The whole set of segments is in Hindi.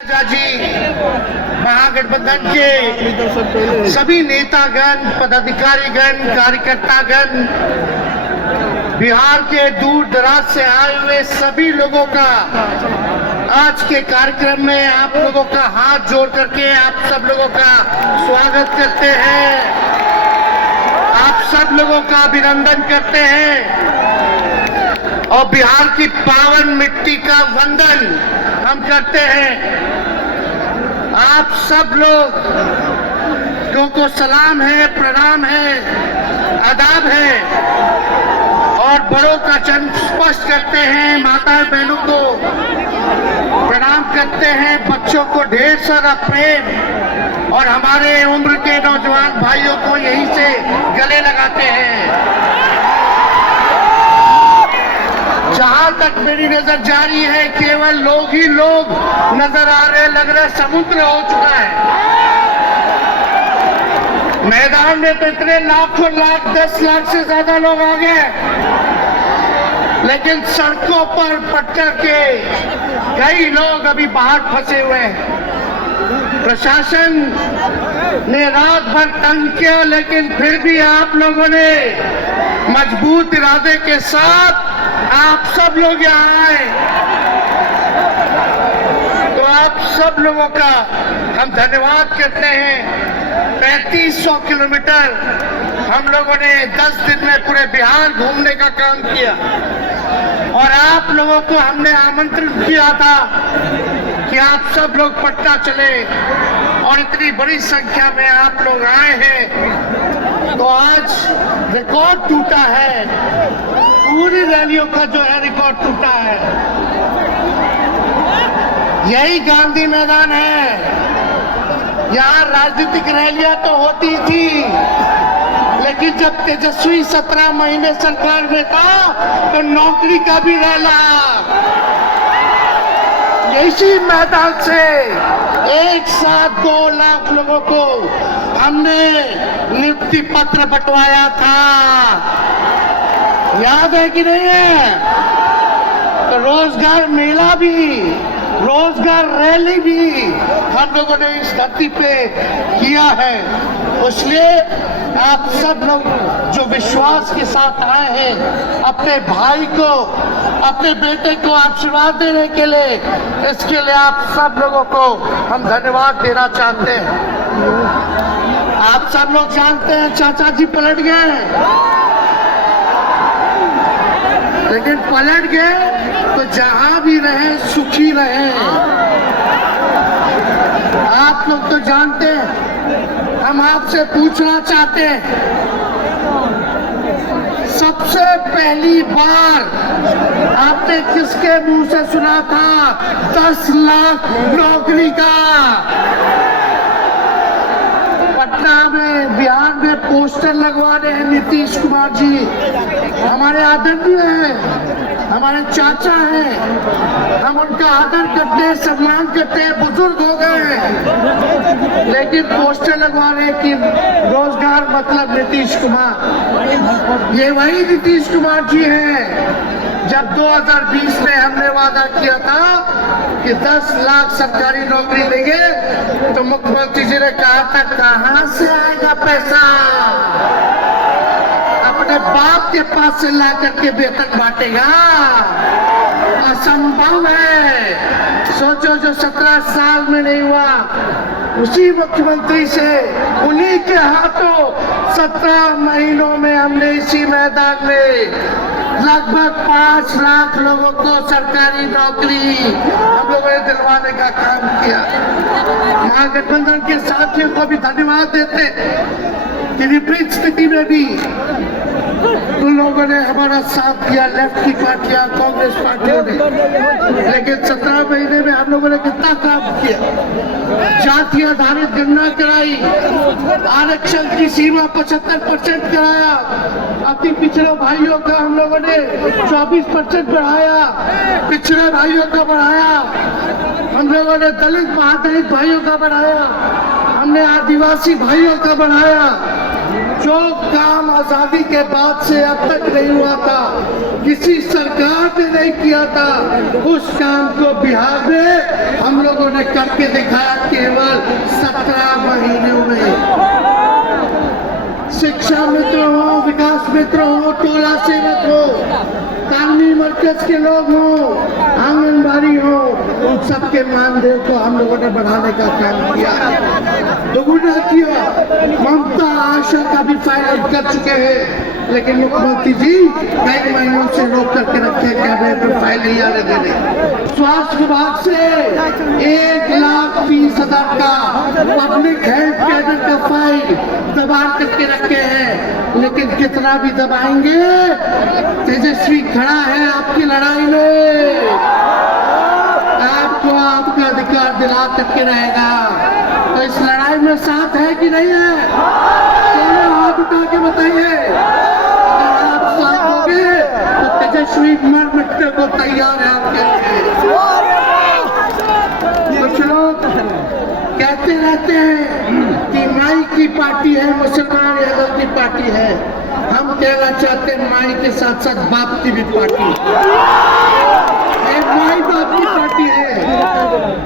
जी महागठबंधन के सभी नेतागण, पदाधिकारीगण, कार्यकर्तागण, बिहार के दूर दराज से आए हुए सभी लोगों का आज के कार्यक्रम में आप लोगों का हाथ जोड़ करके आप सब लोगों का स्वागत करते हैं, आप सब लोगों का अभिनंदन करते हैं और बिहार की पावन मिट्टी का वंदन हम करते हैं। आप सब लोगों को सलाम है, प्रणाम है, आदाब है और बड़ों का चरण स्पर्श करते हैं, माता बहनों को प्रणाम करते हैं, बच्चों को ढेर सारा प्रेम और हमारे उम्र के नौजवान भाइयों को यहीं से गले लगाते हैं। जहां तक मेरी नजर जा रही है केवल लोग ही लोग नजर आ रहे, लग रहा समुद्र हो चुका है। मैदान में तो इतने लाखों लाख, 10 लाख से ज्यादा लोग आ गए, लेकिन सड़कों पर पटकर के कई लोग अभी बाहर फंसे हुए हैं। प्रशासन ने रात भर तंग किया, लेकिन फिर भी आप लोगों ने मजबूत इरादे के साथ आप सब लोग यहाँ आए, तो आप सब लोगों का हम धन्यवाद करते हैं। 3500 किलोमीटर हम लोगों ने 10 दिन में पूरे बिहार घूमने का काम किया और आप लोगों को हमने आमंत्रित किया था कि आप सब लोग पटना चले और इतनी बड़ी संख्या में आप लोग आए हैं, तो आज रिकॉर्ड टूटा है, पूरी रैलियों का जो है रिकॉर्ड टूटा है। यही गांधी मैदान है, यहाँ राजनीतिक रैलियां तो होती थी, लेकिन जब तेजस्वी 17 महीने सरकार में था तो नौकरी का भी रैला इसी मैदान से एक साथ 2 लाख लोगों को हमने नियुक्ति पत्र बंटवाया था, याद है कि नहीं है? तो रोजगार मेला भी, रोजगार रैली भी हम लोगों ने इस धरती पे किया है। इसलिए आप सब लोग जो विश्वास के साथ आए हैं अपने भाई को, अपने बेटे को आशीर्वाद देने के लिए, इसके लिए आप सब लोगों को हम धन्यवाद देना चाहते हैं। आप सब लोग जानते हैं चाचा जी पलट गए, लेकिन पलट गए तो जहां भी रहे सुखी रहे। आप लोग तो जानते हैं, हम आपसे पूछना चाहते हैं, सबसे पहली बार आपने किसके मुंह से सुना था 10 लाख नौकरी का? पटना में, बिहार में पोस्टर लगवा रहे हैं नीतीश कुमार जी, हमारे आदरणीय हैं, हमारे चाचा हैं, हम उनका आदर करते हैं, सम्मान करते हैं, बुजुर्ग हो गए हैं, लेकिन पोस्टर लगवा रहे हैं कि रोजगार मतलब नीतीश कुमार। ये वही नीतीश कुमार जी हैं जब 2020 में हमने वादा किया था कि 10 लाख सरकारी नौकरी देंगे, तो मुख्यमंत्री जी ने कहा था कहां से आएगा पैसा? अपने बाप के पास से ला करके वेतन बांटेगा? असंभव है। सोचो, जो 17 साल में नहीं हुआ, उसी मुख्यमंत्री से, उन्हीं के हाथों 17 महीनों में हमने इसी मैदान में लगभग 5 लाख लोगों को सरकारी नौकरी हम लोगों ने दिलवाने का काम किया। महागठबंधन के साथियों को भी धन्यवाद देते कि विपरीत स्थिति में भी उन लोगों ने हमारा साथ किया, लेफ्ट की पार्टियां, कांग्रेस पार्टियों ने, लेकिन 17 महीने में हम लोगों ने कितना काम किया। जाति आधारित गणना कराई, आरक्षण की सीमा 75% कराया, अति पिछड़े भाइयों का हम लोगों ने 24% बढ़ाया, पिछड़े भाइयों का बढ़ाया, हम लोगों ने दलित महादलित भाइयों का बढ़ाया, हमने आदिवासी भाइयों का बढ़ाया, जो काम आजादी के बाद से अब तक नहीं हुआ था, किसी सरकार ने नहीं किया था, उस काम को बिहार में हम लोगों ने करके दिखाया केवल 17 महीनों में। शिक्षा मित्र हो, विकास मित्र हो, टोला सेवक हो, तालमी मरकज के लोग हो, आंगनबाड़ी हो, उन सबके मानदेय को हम लोगों ने बढ़ाने का काम किया, दोगुना किया। ममता आशा का भी फाइनल कर चुके हैं, लेकिन मुख्यमंत्री जी कई महीनों से रोक करके रखे कैबिनेट में फाइल नहीं आने दे रहे। स्वास्थ्य विभाग से 1,30,000 का पब्लिक हेल्थ कैडर का फाइल दबा करके रखे हैं, लेकिन कितना भी दबाएंगे, तेजस्वी खड़ा है आपकी लड़ाई में, आपको आपका अधिकार दिला करके रहेगा। तो इस लड़ाई में साथ है कि नहीं है? चलिए हाथ उठा के बताइए। अगर आप साथ होंगे तो तेजस्वी मर मिटने को तैयार है आपके लिए। कुछ लोग कहते रहते हैं कि माई की पार्टी है, मुसलमान यादव की पार्टी है। हम कहना चाहते हैं माई के साथ साथ बाप की भी पार्टी है, माई बाप की पार्टी है।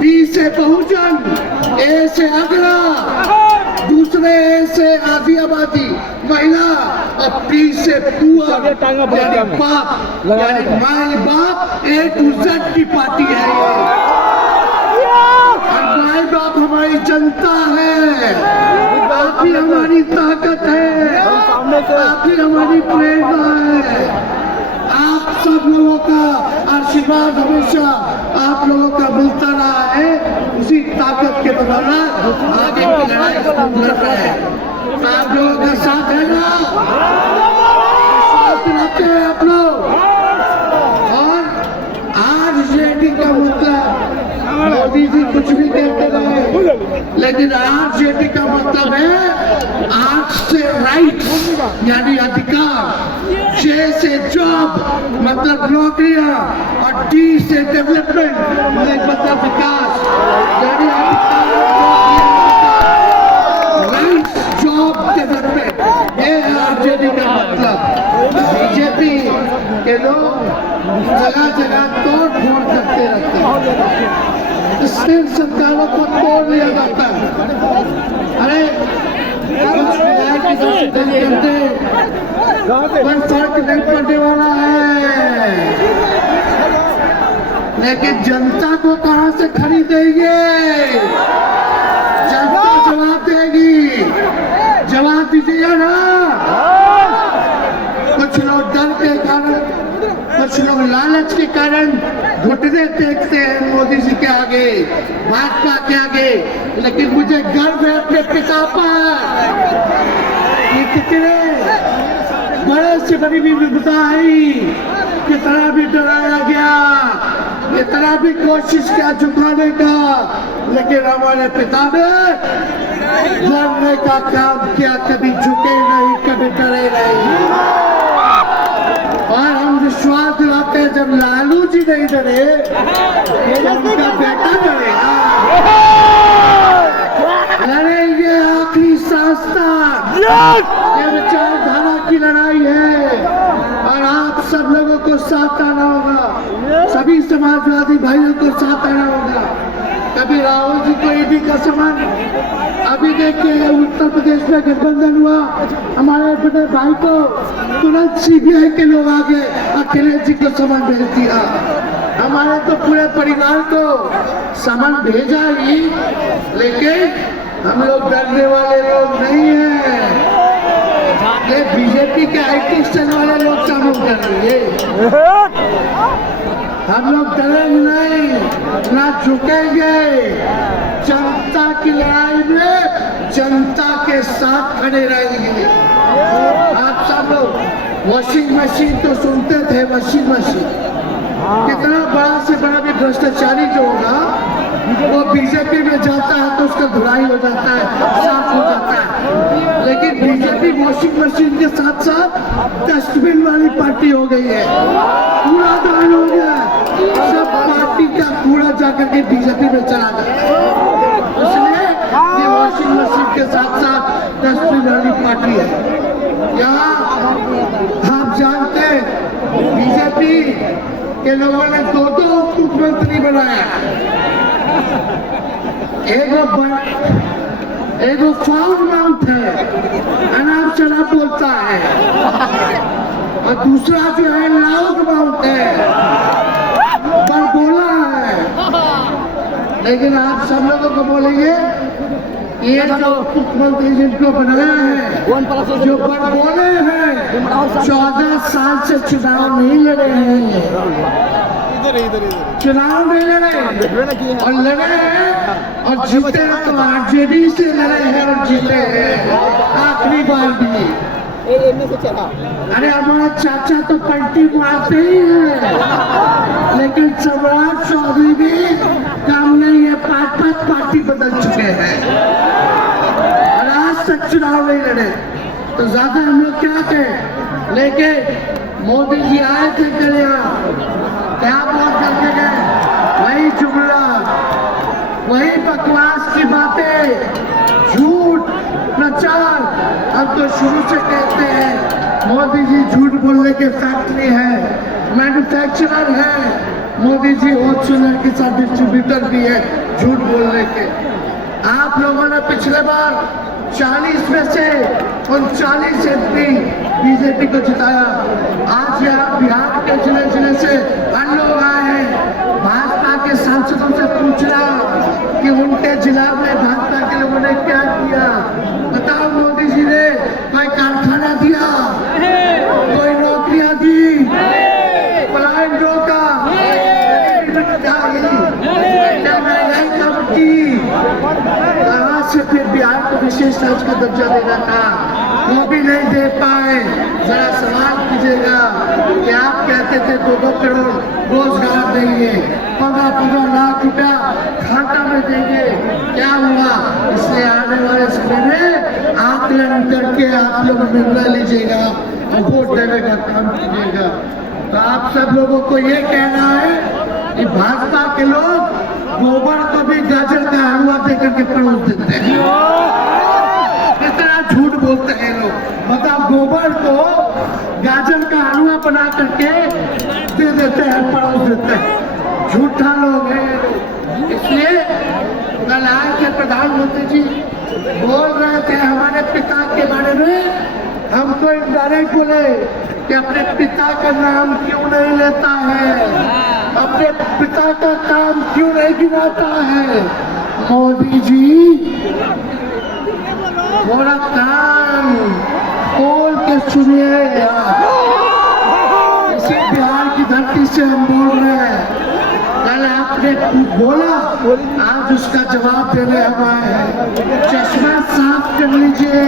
बी से बहुजन, ए से अगला, दूसरे ए से आधी आबादी महिला, और पी से पुअर यानी बाप, यानी माई बाप, ए टू जेड की पार्टी है ये। माई बाप हमारी जनता है, आप ही हमारी ताकत है, आप ही हमारी प्रेरणा है। आप सब लोगों का आशीर्वाद हमेशा आप लोगों का मिलता रहा है, उसी ताकत के बदौलत आगे की लड़ाई लड़ रहे हैं। आप लोगों का साथ है ना? साथ रहते हैं आप लोग। और आज जेडी का मतलब मोदी जी कुछ भी कहते रहे, लेकिन आरजेडी का मतलब है आर से राइट यानी अधिकार, जे से जॉब मतलब नौकरियां, और डी से डेवलपमेंट मतलब विकास यानी राइट जॉब डेवलपमेंट। ये है आरजेडी का मतलब। बीजेपी के लोग जगह जगह तोड़ फोड़ करते रहते हैं, स्टेट सरकारों को तोड़ लिया जाता है। अरे कुछ विधायक करते कोई फर्क नहीं पड़ने वाला है, लेकिन जनता को कहां से खरीदेंगे? जनता जवाब देगी, जवाब दीजिएगा ना। कुछ लोग डर के कारण, कुछ लोग लालच के कारण घुटने टेकते हैं मोदी जी के आगे, भाजपा के आगे, लेकिन मुझे गर्व है अपने पिता पर। ये कितने बड़े से बड़ी भी विपदा आई, कितना भी डराया गया, कितना भी कोशिश किया झुकाने का, लेकिन हमारे पिता ने लड़ने का काम किया, कभी झुके नहीं, कभी डरे नहीं। और हम विश्वास दिलाते हैं जब लालू जी नहीं डरे तो उनका बेटा डरेगा। अरे ये आखिरी सांस था, ये विचारधारा की लड़ाई है, और आप सब लोगों को साथ आना होगा, सभी समाजवादी भाइयों को साथ आना होगा। कभी राहुल जी को ईडी का सामान, अभी देखिए उत्तर प्रदेश में गठबंधन हुआ, हमारे बड़े भाई को तुरंत सीबीआई के लोग आगे अखिलेश जी को सामान भेज दिया। हमारे तो पूरे परिवार को सामान भेजा ही, लेकिन हम लोग डरने वाले लोग नहीं हैं। ये बीजेपी के आईटी सेल वाले लोग सामान कर रही है। हम लोग डरेंगे नहीं, ना झुकेंगे। जनता की लड़ाई में जनता के साथ खड़े रहेंगे। आप सब लोग वॉशिंग मशीन तो सुनते थे, वॉशिंग मशीन कितना बड़ा से बड़ा भी भ्रष्टाचारी जो होगा वो बीजेपी में जाता है तो उसका धुलाई हो जाता है, साफ हो जाता है। लेकिन बीजेपी वॉशिंग मशीन के साथ साथ डस्टबिन वाली पार्टी हो गई है, कूड़ा दान हो गया, सब पार्टी का कूड़ा जाकर के बीजेपी में चला गया। इसलिए ये वॉशिंग मशीन के साथ साथ डस्टबिन वाली पार्टी है। यहाँ आप जानते हैं बीजेपी के लोगों ने दो मुख्यमंत्री बनाया। एक फाउल माउंट है, अनाप शनाप बोलता है, और दूसरा जो है लाउड माउंट है, पर बोला है। लेकिन आप सब लोगों को बोलेंगे ये जो मुख्यमंत्री जिनको बनाया है, जो पर बोले हैं 14 साल से चुनाव नहीं लड़े हैं, चुनाव नहीं लड़े और लड़े हैं और जीते हैं तो आरजेडी से लड़े हैं और जीते हैं आखिरी बार भी। अरे हमारे चाचा तो पलटी मारते ही हैं, लेकिन सम्राट चौधरी भी काम नहीं है, 5 पार्टी बदल चुके हैं और आज तक चुनाव नहीं लड़े। तो ज्यादा हम लोग क्या कहें, लेकिन मोदी जी आए थे कल यहाँ, क्या बात करके गए, वही जुमला, वही बकवास की बातें, झूठ प्रचार। हम तो शुरू से कहते हैं मोदी जी झूठ बोलने के फैक्ट्री है, मैन्युफैक्चरर है। मोदी जी होलसेलर के साथ डिस्ट्रीब्यूटर भी है झूठ बोलने के। आप लोगों ने पिछले बार 40 में से 39 एमपी बीजेपी को जिताया। आज यहाँ बिहार के जिले जिले से अन्य लोग आए हैं, भाजपा के सांसदों से पूछना कि उनके जिला में भाजपा के लोगों ने क्या किया। बताओ, मोदी जी ने कोई कारखाना दिया, कोई नौकरियां दी, पलायन रोका, कहाँ से फिर बिहार को विशेष राज्य का दर्जा देना था, वो भी नहीं दे पाए। जरा सवाल कीजिएगा कि आप कहते थे 2 करोड़ रोजगार देंगे, 15 लाख रुपया खाता में देंगे, क्या हुआ? इसलिए आने वाले समय में आकलन करके आप लोग निर्णय लीजिएगा और वोट देने का काम कीजिएगा। तो आप सब लोगों को ये कहना है कि भाजपा के लोग गोबर को भी गाजर का हलवा देकर के परोस देते हैं। कितना झूठ बोलते हैं लोग। बताओ, गोबर को गाजर का हलवा बना करके दे देते हैं, परोस देते हैं। झूठा लोग हैं। इसलिए कल आए थे प्रधानमंत्री जी, बोल रहे थे हमारे पिता के बारे में, हमको डायरेक्ट बोले कि अपने पिता का नाम क्यों नहीं लेता है, अपने पिता का काम क्यों नहीं गिनाता है। मोदी जी थोड़ा कान खोल के सुनिए, इसी बिहार की धरती से हम बोल रहे हैं। कल आपने बोला, आज उसका जवाब देने हम आए हैं। चश्मा साफ कर लीजिए,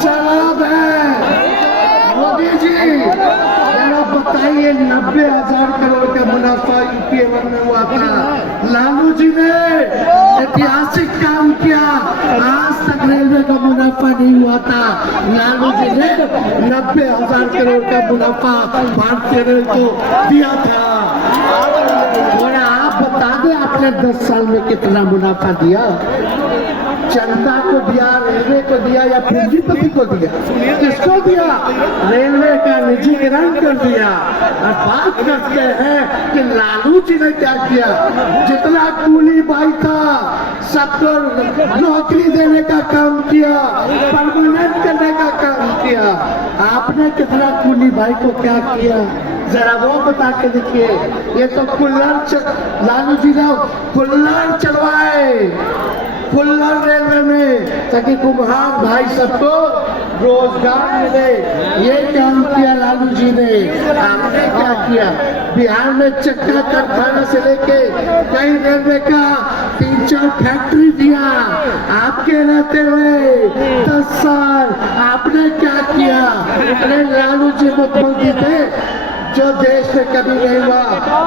शराब है। मोदी जी जरा बताइए, 90,000 करोड़ का मुनाफा यूपीए में हुआ था, लालू जी ने ऐतिहासिक काम किया। आज तक रेलवे का मुनाफा नहीं हुआ था, लालू जी ने 90,000 करोड़ का मुनाफा भारतीय रेल को दिया था। और आप बता दें आपने 10 साल में कितना मुनाफा दिया, जनता को दिया, रेलवे को दिया या पूंजीपति को दिया? किसको दिया? रेलवे का निजीकरण कर दिया। और बात करते हैं कि लालू जी ने क्या किया। जितना कूली भाई था सबको नौकरी देने का काम किया, परमानेंट करने का काम किया। आपने कितना कूली भाई को क्या किया, जरा वो बता के देखिए। ये तो लालू जी ने कुल्लड़ चलवाए, कुल्लड़ रेलवे में, ताकि कुम्हार भाई सबको रोजगार मिले। ये काम किया लालू जी ने। आपने क्या किया? बिहार में चक्का कारखाना से लेके कई रेलवे का 3-4 फैक्ट्री दिया आपके रहते हुए 10 साल। आपने क्या किया? अरे लालू जी मुख्यमंत्री थे जो देश में कभी नहीं हुआ।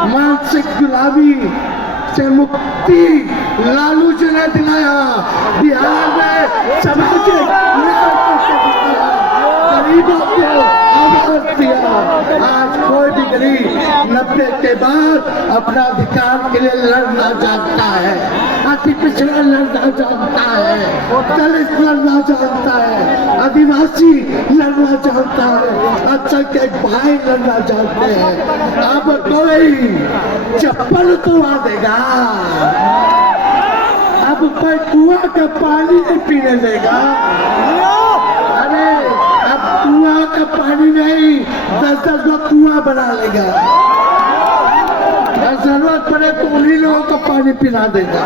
मानसिक गुलामी से मुक्ति लालू जी ने दिलाया। बिहार में सामाजिक गरीबों को आवाज दिया। आज कोई भी गरीब 90 के बाद अपना अधिकार के लिए लड़ना चाहता है। जाति पिछड़ा लड़ना जानता है, दलित लड़ना जानता है, आदिवासी लड़ना जानता है, अच्छा के भाई लड़ना जानते हैं। अब कोई चप्पल तुड़ा देगा, अब कोई कुआं का पानी नहीं पीने देगा। अरे अब कुआं का पानी नहीं, 10-10 लोग कुआं बना लेगा, जरूरत पड़े तो उन्हीं लोगों को पानी पिला देगा।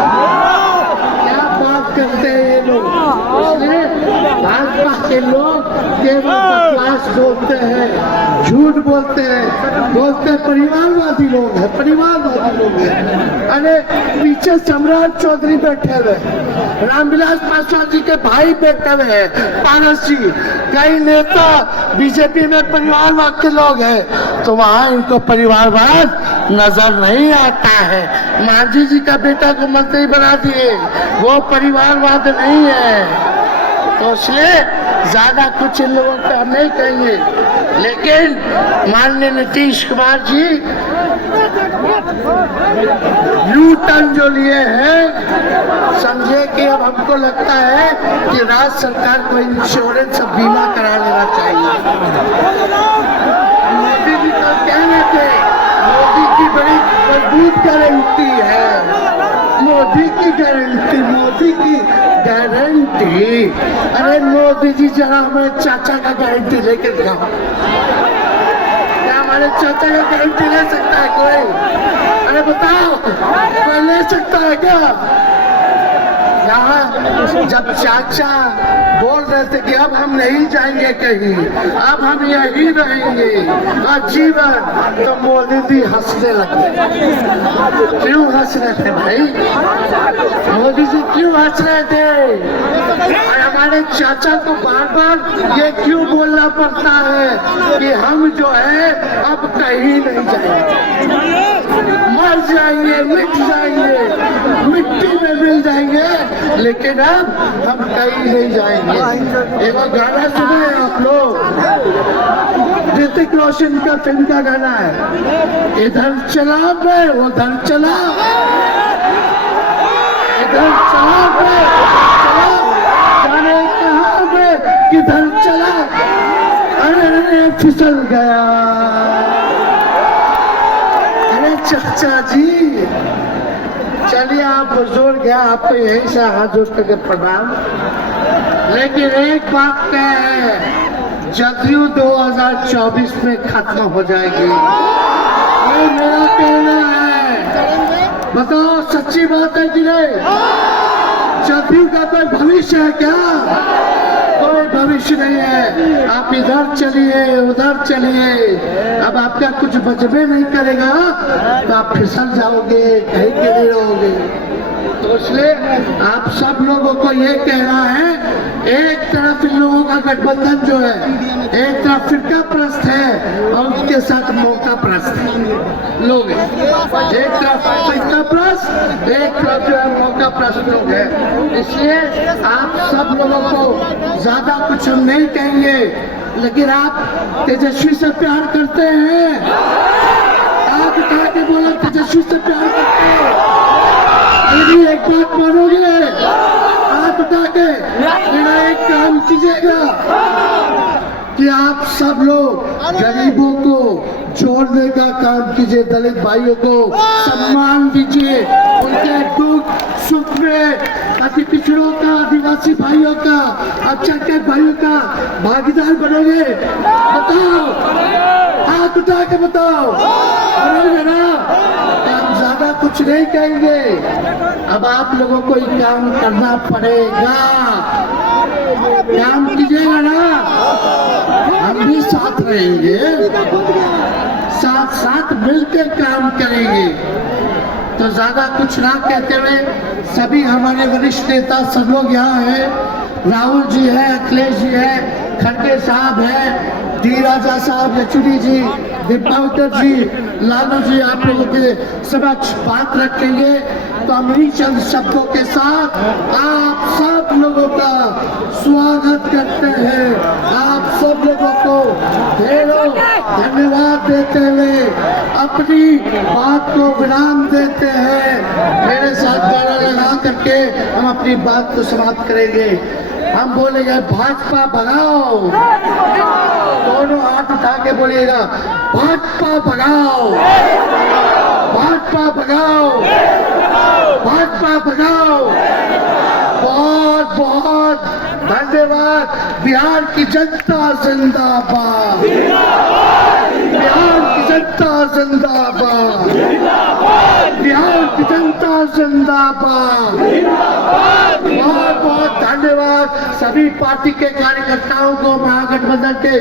क्या बात करते हैं ये लोग। इसलिए भाजपा के लोग केवल बकवास बोलते हैं, झूठ बोलते हैं परिवारवादी लोग हैं, परिवारवादी लोग हैं। अरे पीछे सम्राट चौधरी बैठे हुए, रामविलास पासवान जी के भाई बैठे हुए हैं, पारस जी, कई नेता बीजेपी में परिवारवाद के लोग हैं, तो वहां इनको परिवारवाद नजर नहीं आता है। मांझी जी का बेटा को मंत्री बना दिए, वो परिवारवाद नहीं है। तो इसलिए ज्यादा कुछ इन लोगों का हम नहीं कहेंगे, लेकिन माननीय नीतीश कुमार जी यू टर्न जो लिए हैं, समझे कि अब हमको लगता है कि राज्य सरकार को इंश्योरेंस बीमा करा लेना चाहिए। मोदी जी का कहना थे, मोदी की बड़ी मजबूत गारंटी है, मोदी की गारंटी, मोदी की गारंटी। अरे मोदी जी जरा हमारे चाचा का गारंटी लेके दिखाओ, क्या हमारे चाचा का गारंटी ले सकता है कोई? अरे बताओ, कोई ले सकता है क्या? यहाँ जब चाचा बोल रहे थे कि अब हम नहीं जाएंगे कहीं, अब हम यही रहेंगे आजीवन, तो मोदी जी हंसने लगे। क्यों हंस रहे थे भाई? मोदी जी क्यों हंस रहे थे? और हमारे चाचा को बार बार ये क्यों बोलना पड़ता है कि हम जो है अब कहीं नहीं जाएंगे, मर जाएंगे, मिट जाएंगे, मिट्टी में मिल जाएंगे, लेकिन अब हम कहीं नहीं जाएंगे। एक गाना सुने आप लोग, ऋतिक रोशन का फिल्म का गाना है, इधर चला मैं उधर चला, इधर चला मैं चला, जाने कहाँ मैं किधर चला, अरे फिसल गया। अरे चचा जी, चलिए आप बुजुर्ग हैं, आपको यहीं से हाथ जोड़ करके प्रणाम। लेकिन एक बात तय है, जदयू 2024 में खत्म हो जाएगी, ये मेरा कहना है। बताओ सच्ची बात है कि नहीं? जदयू का कोई भविष्य है क्या? कोई भविष्य नहीं है। आप इधर चलिए उधर चलिए, अब आपका कुछ बचबे नहीं करेगा तो आप फिसल जाओगे, कहीं के नहीं रहोगे। तो इसलिए आप सब लोगों को ये कहना है, एक तरफ इन लोगों का गठबंधन जो है, एक तरफ फिरका प्रस्त है और उसके साथ मौका प्रस्त है लोग हैं। एक तरफ फिरका प्रस्त, एक तरफ जो है मौका प्रस्त लोग हैं। इसलिए आप सब लोगों को ज्यादा कुछ हम नहीं कहेंगे, लेकिन आप तेजस्वी से प्यार करते हैं? आप उठा के बोलो तेजस्वी से प्यार करते हैं? मेरी एक बात मानोगे? आप उठा के मेरा एक काम कीजिएगा कि आप सब लोग गरीबों को जोड़ने का काम कीजिए, दलित भाइयों को सम्मान दीजिए, उनके दुख सुख में अति पिछड़ों का, आदिवासी भाइयों का, अल्पसंख्यक भाइयों का भागीदार बनोगे? बताओ, हाथ उठा के बताओ, बनोगे ना? हम ज्यादा कुछ नहीं कहेंगे, अब आप लोगों को ये काम करना पड़ेगा। काम कीजिएगा ना, हम भी साथ रहेंगे, साथ साथ मिलकर काम करेंगे। तो ज्यादा कुछ ना कहते हुए सभी हमारे वरिष्ठ नेता सब लोग यहाँ हैं, राहुल जी है, अखिलेश जी है, खड़गे साहब है, डी राजा साहब, येचुरी जी, दिब्बावकर जी, लालू जी आप लोगों के समक्ष बात रखेंगे। तो हम इन्हीं चंद शब्दों के साथ आप सब लोगों का स्वागत करते हैं। आप सब लोगों को ढेरों धन्यवाद देते हुए अपनी बात को विराम देते हैं। मेरे साथ नारा लगा करके हम अपनी बात को समाप्त करेंगे। हम बोलेंगे भाजपा भगाओ, दोनों हाथ उठा के बोलिएगा भाजपा भगाओ, भाजपा भगाओ, भाजपा भगाओ। बहुत बहुत धन्यवाद। बिहार की जनता जिंदाबाद, बिहार की जनता जिंदाबाद, बिहार की जनता जिंदाबाद। बहुत बहुत धन्यवाद सभी पार्टी के कार्यकर्ताओं को, महागठबंधन के